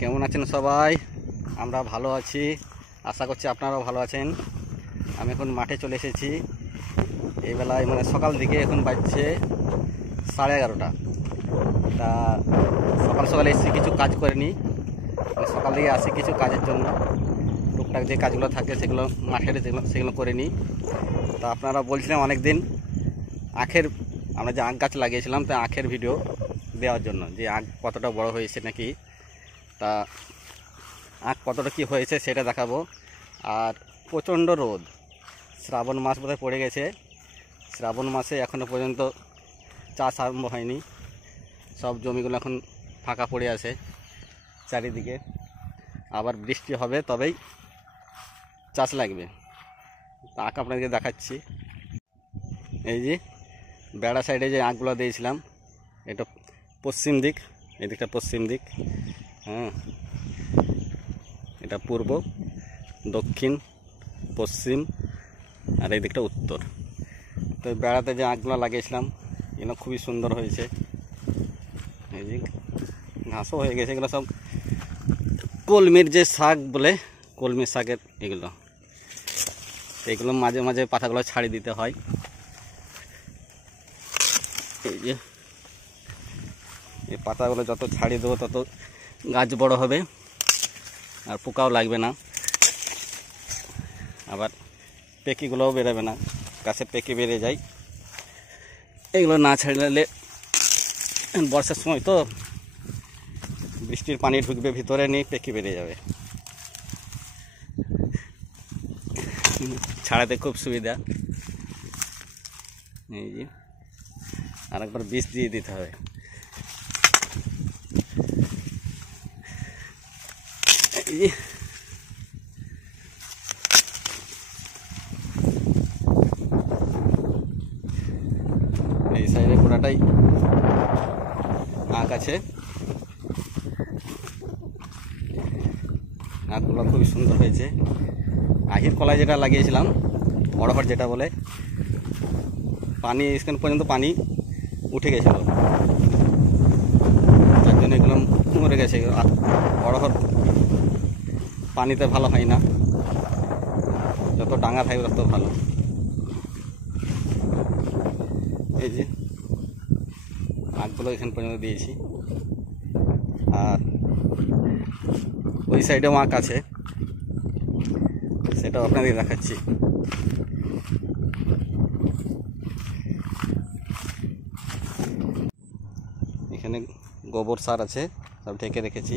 কেমন আছেন সবাই? আমরা ভালো আছি, আশা করছি আপনারাও ভালো আছেন। আমি এখন মাঠে চলে এসেছি এই বেলায়, মানে সকাল দিকে। এখন বাজছে 11:30। তা সকাল সকালে এসে কিছু কাজ করে নিই, সকাল দিকে আসি কিছু কাজের জন্য। টুকটাক যে কাজগুলো থাকে সেগুলো মাঠের সেগুলো করে নিই। তা আপনারা বলছিলেন অনেক দিন আখের, আমরা যে আখ গাছ লাগিয়েছিলাম তা আখের ভিডিও দেওয়ার জন্য, যে আখ কতটা বড় হয়েছে নাকি, তা আখ কতটা কি হয়েছে সেটা দেখাবো। আর প্রচণ্ড রোদ, শ্রাবণ মাস বোধহয় পড়ে গেছে। শ্রাবণ মাসে এখনও পর্যন্ত চাষ আরম্ভ হয়নি, সব জমিগুলো এখন ফাঁকা পড়ে আছে চারিদিকে। আবার বৃষ্টি হবে তবেই চাষ লাগবে। আখ আপনাদেরকে দেখাচ্ছি। এই যে বেড়া সাইডে যে আখগুলো দিয়েছিলাম, এটা পশ্চিম দিক, এদিকটা পশ্চিম দিক, হ্যাঁ, এটা পূর্ব, দক্ষিণ, পশ্চিম, আর এই দিকটা উত্তর। তো বেড়াতে যে আখগুলো লাগিয়েছিলাম এগুলো খুবই সুন্দর হয়েছে। এই যে ঘাসও হয়ে গেছে, এগুলো সব কলমির যে শাক বলে, কলমির শাকের এগুলো মাঝে মাঝে পাতাগুলো ছাড়িয়ে দিতে হয়। এই যে এই পাতাগুলো যত ছাড়িয়ে দেবো তত গাছ বড় হবে আর পোকাও লাগবে না, আবার পেকিগুলোও বেরোবে না। গাছে পেকি বেড়ে যায়, এগুলো না ছাড়লে বর্ষার সময় তো বৃষ্টির পানি ঢুকবে ভিতরে, নিয়ে পেকি বেড়ে যাবে। ছাড়াতে খুব সুবিধা। এই যে আরেকবার বীজ দিয়ে দিতে হবে। এই সাইডে গোড়াটাই আখ আছে, আখগুলো খুবই সুন্দর হয়েছে। আহির কলায় যেটা লাগিয়েছিলাম, অড়হর যেটা বলে, পানি স্ক্যান পর্যন্ত পানি উঠে গেছিল, তার জন্য এগুলো মরে গেছে। অড়হর পানিতে ভালো হয় না, যত ডাঙা থাকে তত ভালো। এই যে আখগুলো এখান পর্যন্ত দিয়েছি, আর ওই সাইডেও আখ আছে, সেটাও আপনাদের দেখাচ্ছি। এখানে গোবর সার আছে, সব ঢেকে রেখেছি।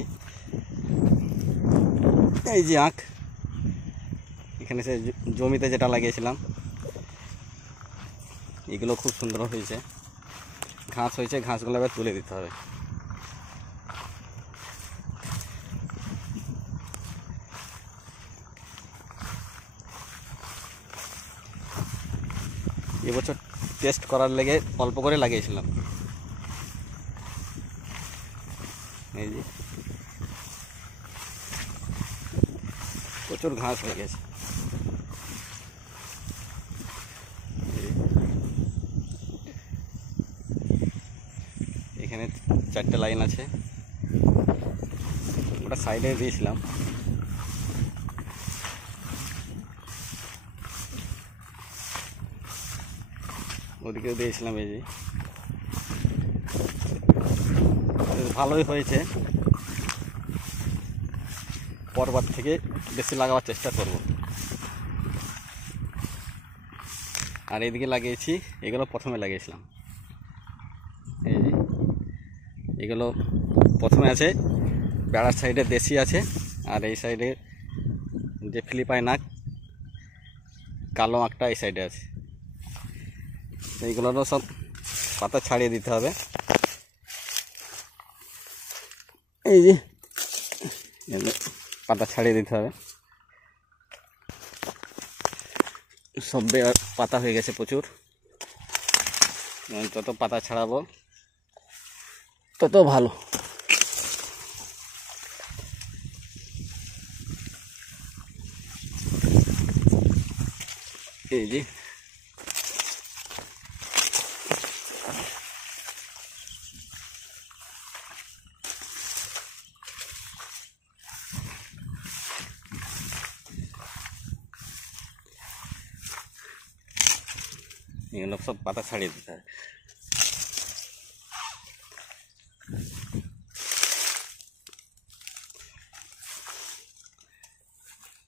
এই যে আখ, এখানে সে জমিতে যেটা লাগিয়েছিলাম, এগুলো খুব সুন্দর হয়েছে। ঘাস হয়েছে, ঘাসগুলো এবার তুলে দিতে হবে। এবছর টেস্ট করার লেগে অল্প করে লাগিয়েছিলাম। এই যে প্রচুর ঘাস হয়ে গেছে। এখানে 4টে লাইন আছে, ওটা সাইডে দিয়েছিলাম। ওদিকেও দিয়েছিলাম। এই যে ভালোই হয়েছে, পরবার থেকে বেশি লাগাবার চেষ্টা করব। আর এইদিকে লাগিয়েছি, এগুলো প্রথমে লাগিয়েছিলাম। এই যে এগুলো প্রথমে আছে, বেড়ার সাইডে দেশি আছে, আর এই সাইডে যে ফিলিপাইন আখ, কালো আখটা এই সাইডে আছে। এইগুলোরও সব পাতা ছাড়িয়ে দিতে হবে। এই যে পাতা ছাড়িয়ে দিতে হবে, সব পাতা হয়ে গেছে প্রচুর। যত পাতা ছাড়াবো তত ভালো। এই যে এগুলো সব পাতা ছাড়িয়ে দিতে হবে।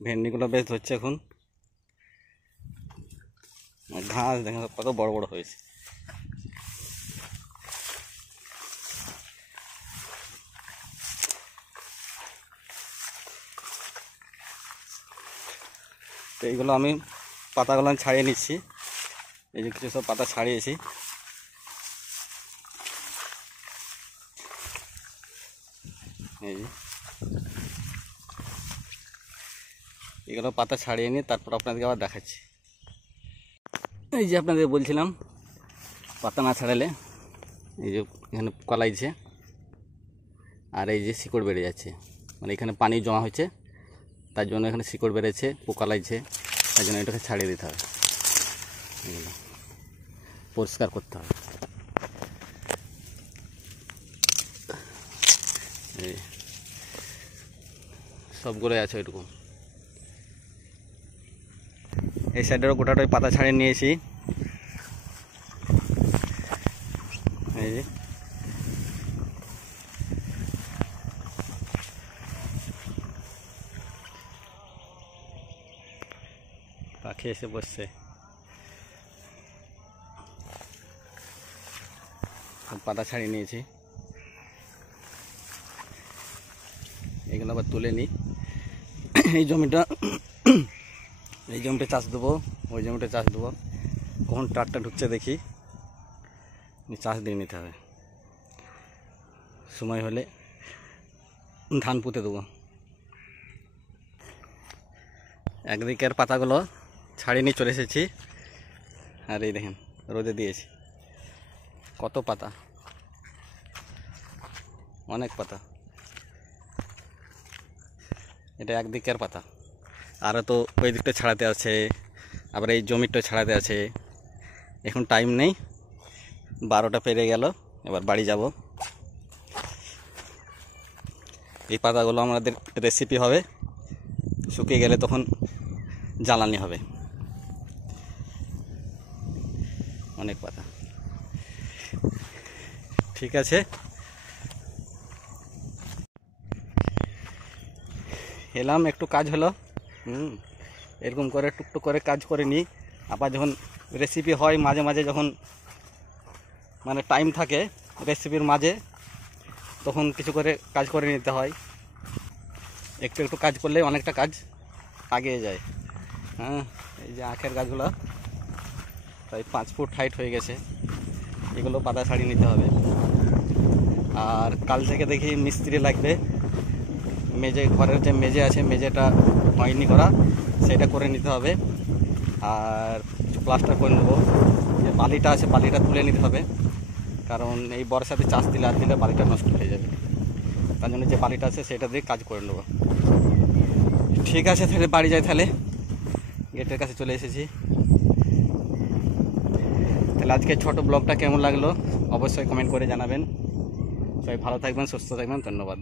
ভেন্ডিগুলো বেশ ধরছে এখন, ঘাস দেখেন কত বড় বড় হয়েছে। তো এইগুলো আমি পাতাগুলো ছাড়িয়ে নিচ্ছি। এই যে কিছু সব পাতা ছাড়িয়েছি, এই যে এগুলো পাতা ছাড়িয়ে নিয়ে তারপর আপনাদেরকে আবার দেখাচ্ছি। এই যে আপনাদের বলছিলাম পাতা না ছাড়ালে এই যে এখানে পোকা লাগছে, আর এই যে শিকড় বেড়ে যাচ্ছে, মানে এখানে পানি জমা হয়েছে তার জন্য এখানে শিকড় বেড়েছে, পোকা লাগছে, তার জন্য এটাকে ছাড়িয়ে দিতে হবে, এগুলো পরিষ্কার করতে হবে। এই সবগুলোই আছে ওইরকম। এই সাইডেরও গোটাটাই পাতা ছাড়িয়ে নিয়েছি। এই যে পাখি এসে বসছে, পাতা ছাড়িয়ে নিয়েছি। এগুলো আবার তুলে নিই। এই জমিটা চাষ দেবো, ওই জমিটা চাষ দেবো। কখন ট্রাক্টর ঢুকছে দেখি, চাষ দিয়ে নিতে হবে। সময় হলে ধান পুঁতে দেবো। একদিকের পাতাগুলো ছাড়িয়ে নিয়ে চলে এসেছি, আর এই দেখেন রোদে দিয়েছি, কত পাতা, অনেক পাতা। এটা একদিকের পাতা, আরও তো ওই দিকটা ছাড়াতে আছে, আবার এই জমিটা ছাড়াতে আছে। এখন টাইম নেই, 12টা পেরিয়ে গেল, এবার বাড়ি যাব। এই পাতাগুলো আমাদের রেসিপি হবে, শুকিয়ে গেলে তখন জ্বালানি হবে। অনেক পাতা, ঠিক আছে। এলাম, একটু কাজ হলো, এরকম করে টুকটুক করে কাজ করে নিই। আবার যখন রেসিপি হয় মাঝে মাঝে, যখন মানে টাইম থাকে রেসিপির মাঝে, তখন কিছু করে কাজ করে নিতে হয়। একটু একটু কাজ করলে অনেকটা কাজ আগিয়ে যায়। হ্যাঁ, এই যে আখের গাছগুলো প্রায় 5 ফুট হাইট হয়ে গেছে, এগুলো পাতা ছাড়িয়ে নিতে হবে। আর কাল থেকে দেখি মিস্ত্রি লাগবে, মেঝে, ঘরের যে মেঝে আছে মেঝেটা হয়নি করা, সেটা করে নিতে হবে। আর কিছু প্লাস্টার করে নেবো। যে বালিটা আছে বালিটা তুলে নিতে হবে, কারণ এই বর্ষাতে চাষ দিলে আর দিলে বালিটা নষ্ট হয়ে যাবে। তার জন্য যে বালিটা আছে সেটা দিয়ে কাজ করে নেবো। ঠিক আছে, তাহলে বাড়ি যাই। তাহলে গেটের কাছে চলে এসেছি। তাহলে আজকে ছোট ব্লগটা কেমন লাগলো অবশ্যই কমেন্ট করে জানাবেন। সবাই ভালো থাকবেন, সুস্থ থাকবেন, ধন্যবাদ।